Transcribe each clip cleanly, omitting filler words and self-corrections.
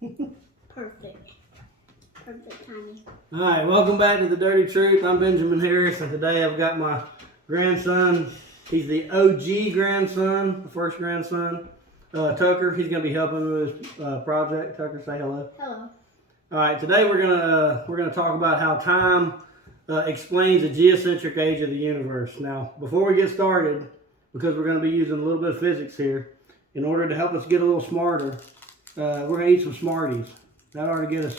Perfect. Perfect timing. All right, welcome back to The Dirty Truth. I'm Benjamin Harris, and today I've got my grandson. He's the OG grandson, the first grandson. Tucker, he's going to be helping me with his project. Tucker, say hello. Hello. All right, today we're gonna talk about how time explains the geocentric age of the universe. Now, before we get started, because we're going to be using a little bit of physics here, in order to help us get a little smarter, we're going to eat some Smarties. That ought to get us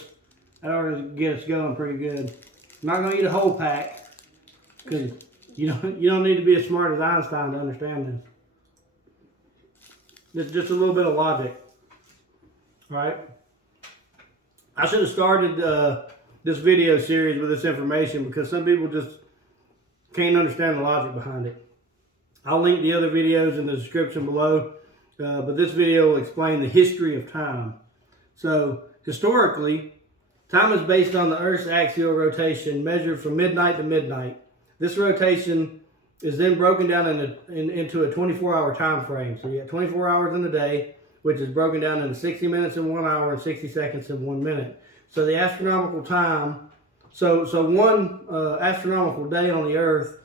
going pretty good. I'm not going to eat a whole pack because you don't need to be as smart as Einstein to understand this. Just a little bit of logic. All right. I should have started this video series with this information because some people just can't understand the logic behind it. I'll link the other videos in the description below, but this video will explain the history of time. So, historically, time is based on the Earth's axial rotation measured from midnight to midnight. This rotation is then broken down into a 24-hour time frame. So you have 24 hours in a day, which is broken down into 60 minutes in 1 hour and 60 seconds in 1 minute. So the astronomical time, so one astronomical day on the Earth,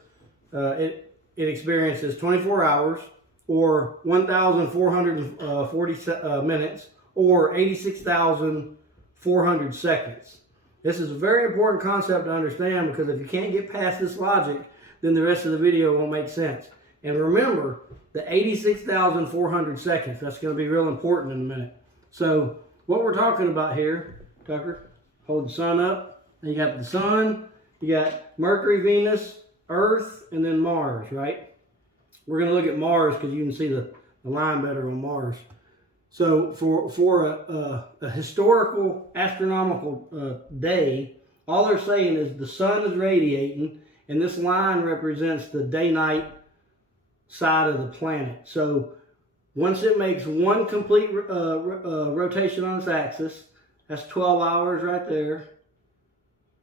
it experiences 24 hours or 1,440 minutes or 86,400 seconds. This is a very important concept to understand because if you can't get past this logic, then the rest of the video won't make sense. And remember, the 86,400 seconds, that's going to be real important in a minute. So what we're talking about here, Tucker, hold the sun up. And you got the sun, you got Mercury, Venus, Earth, and then Mars, right? We're going to look at Mars because you can see the line better on Mars. So for a historical astronomical day, all they're saying is the sun is radiating, and this line represents the day-night side of the planet. So once it makes one complete rotation on its axis, that's 12 hours right there.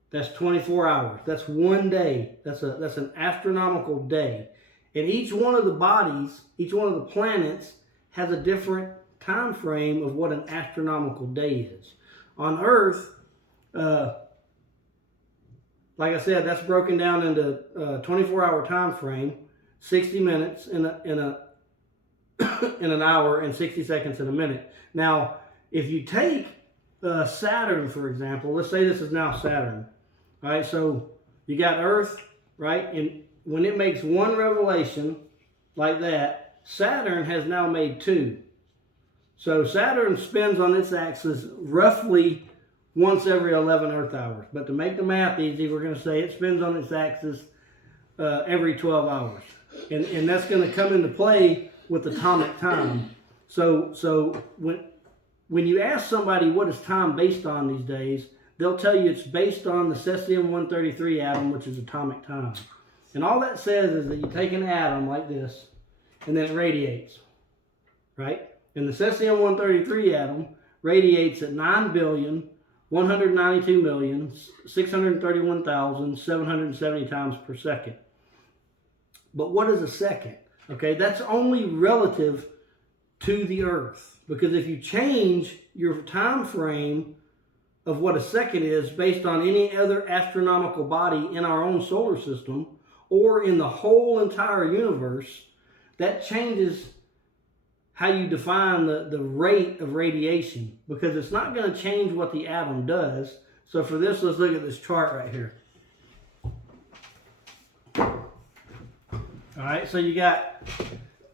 That's 24 hours. That's 1 day. That's an astronomical day. And each one of the bodies, each one of the planets has a different time frame of what an astronomical day is. On Earth, like I said, that's broken down into a 24-hour time frame, 60 minutes in an hour, and 60 seconds in a minute. Now, if you take Saturn, for example, let's say this is now Saturn. All right, so you got Earth, right? And when it makes one revelation like that, Saturn has now made two. So Saturn spins on its axis roughly once every 11 Earth hours. But to make the math easy, we're going to say it spins on its axis every 12 hours. And that's going to come into play with atomic time. So when you ask somebody what is time based on these days, they'll tell you it's based on the cesium-133 atom, which is atomic time. And all that says is that you take an atom like this, and then it radiates, right? And the cesium-133 atom radiates at 9,192,631,770 times per second. But what is a second? Okay, that's only relative to the Earth. Because if you change your time frame of what a second is based on any other astronomical body in our own solar system or in the whole entire universe, that changes how you define the rate of radiation, because it's not going to change what the atom does. So for this, let's look at this chart right here. All right, so you got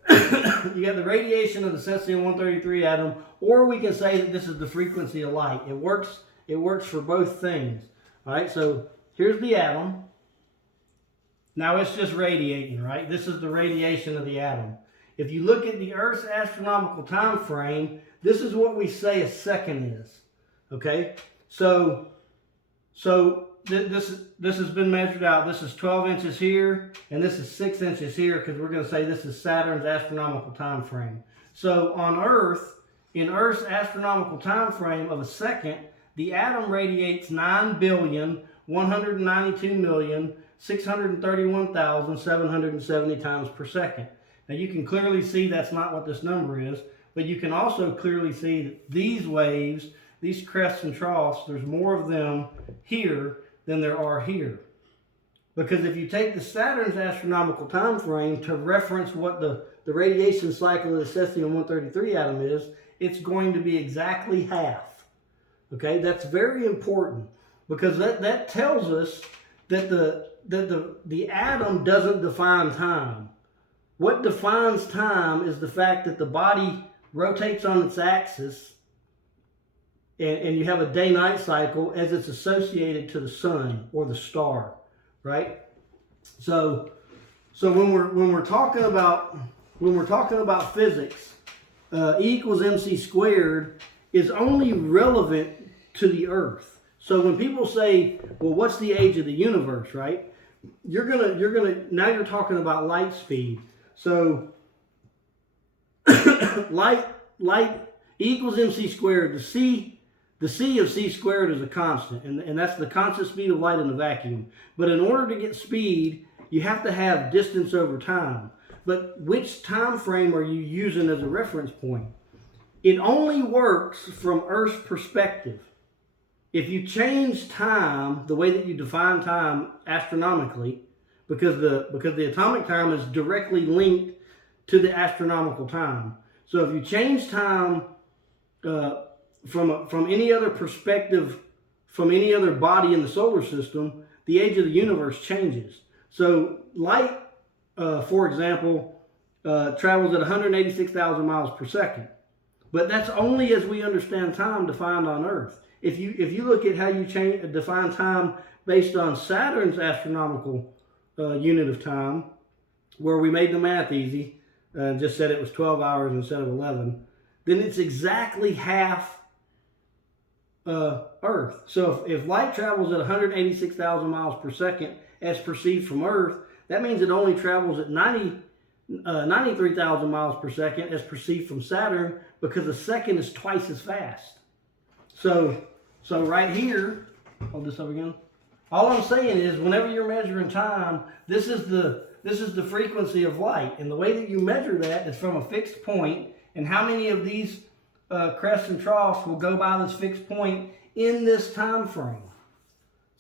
the radiation of the cesium-133 atom, or we can say that this is the frequency of light. It works for both things. All right, so here's the atom. Now it's just radiating, right? This is the radiation of the atom. If you look at the Earth's astronomical time frame, this is what we say a second is. Okay? So this has been measured out. This is 12 inches here, and this is 6 inches here, because we're going to say this is Saturn's astronomical time frame. So on Earth, in Earth's astronomical time frame of a second, the atom radiates 9,192,631,770 times per second. Now you can clearly see that's not what this number is, but you can also clearly see that these waves these crests and troughs, there's more of them here than there are here. Because if you take the Saturn's astronomical time frame to reference what the radiation cycle of the cesium-133 atom is, it's going to be exactly half. Okay, that's very important because that tells us that the atom doesn't define time. What defines time is the fact that the body rotates on its axis and you have a day-night cycle as it's associated to the sun or the star, right? So when we're talking about physics, E equals mc squared is only relevant to the Earth. So when people say, well, what's the age of the universe, right? Now you're talking about light speed. So light E equals mc squared. The c of c squared is a constant, and that's the constant speed of light in a vacuum. But in order to get speed, you have to have distance over time. But which time frame are you using as a reference point? It only works from Earth's perspective. If you change time, the way that you define time astronomically, because the atomic time is directly linked to the astronomical time. So if you change time from any other perspective, from any other body in the solar system, the age of the universe changes. So light, for example, travels at 186,000 miles per second. But that's only as we understand time defined on Earth. If you look at how you define time based on Saturn's astronomical unit of time, where we made the math easy, just said it was 12 hours instead of 11, then it's exactly half Earth. So if light travels at 186,000 miles per second as perceived from Earth, that means it only travels at 93,000 miles per second as perceived from Saturn, because a second is twice as fast. So right here, hold this up again. All I'm saying is, whenever you're measuring time, this is the frequency of light, and the way that you measure that is from a fixed point. And how many of these crests and troughs will go by this fixed point in this time frame?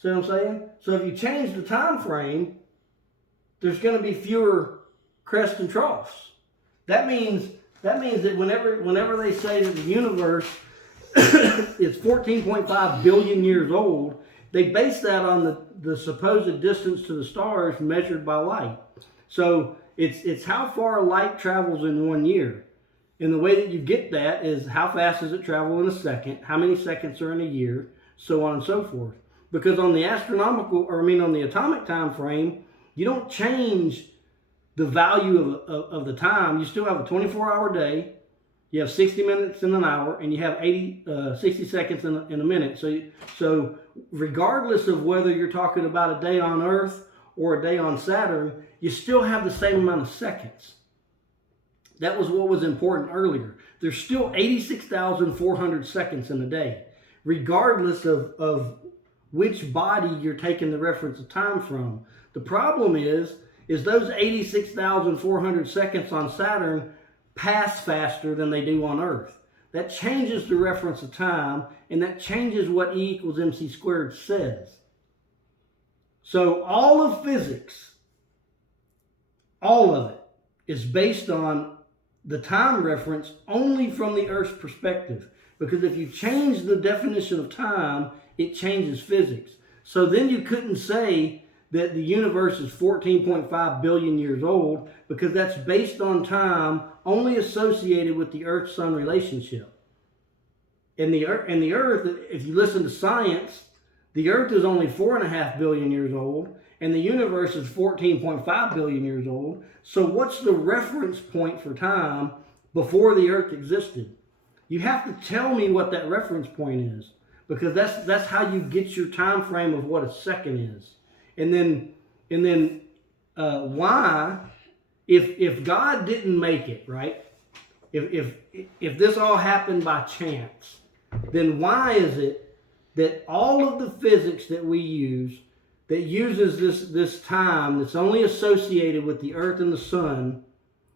See what I'm saying? So if you change the time frame, there's going to be fewer crests and troughs. That means that whenever they say that the universe is 14.5 billion years old, they base that on the supposed distance to the stars measured by light. So it's how far light travels in 1 year. And the way that you get that is how fast does it travel in a second, how many seconds are in a year, so on and so forth. Because on the on the atomic time frame, you don't change the value of the time. You still have a 24-hour day, you have 60 minutes in an hour, and you have 60 seconds in a minute. So regardless of whether you're talking about a day on Earth or a day on Saturn, you still have the same amount of seconds. That was what was important earlier. There's still 86,400 seconds in a day, regardless of which body you're taking the reference of time from. The problem is those 86,400 seconds on Saturn pass faster than they do on Earth. That changes the reference of time, and that changes what E equals mc squared says. So all of physics, all of it, is based on the time reference only from the Earth's perspective. Because if you change the definition of time, it changes physics. So then you couldn't say that the universe is 14.5 billion years old, because that's based on time only associated with the Earth-Sun relationship. And the Earth, if you listen to science, the Earth is only 4.5 billion years old, and the universe is 14.5 billion years old. So what's the reference point for time before the Earth existed? You have to tell me what that reference point is, because that's how you get your time frame of what a second is. And then why, if God didn't make it, right? If this all happened by chance, then why is it that all of the physics that we use that uses this time that's only associated with the Earth and the Sun,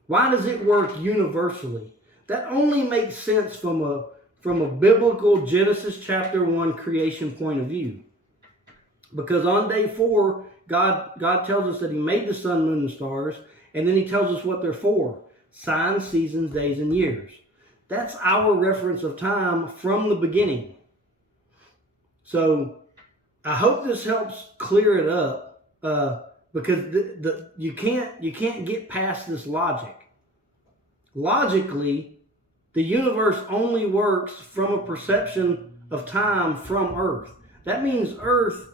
why does it work universally? That only makes sense from from a biblical Genesis chapter 1 creation point of view. Because on day 4, God tells us that he made the sun, moon, and stars, and then he tells us what they're for. Signs, seasons, days, and years. That's our reference of time from the beginning. So I hope this helps clear it up, because you can't get past this logic. Logically, the universe only works from a perception of time from Earth. That means Earth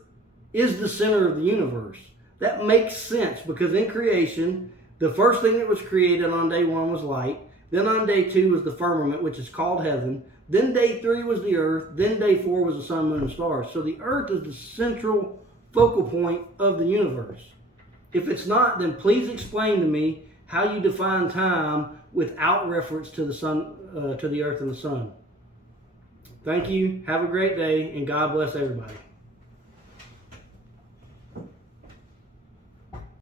is the center of the universe. That makes sense because in creation, the first thing that was created on day 1 was light. Then on day 2 was the firmament, which is called heaven. Then day 3 was the earth. Then day 4 was the sun, moon, and stars. So the earth is the central focal point of the universe. If it's not, then please explain to me how you define time without reference to the sun, to the earth and the sun. Thank you. Have a great day, and God bless everybody.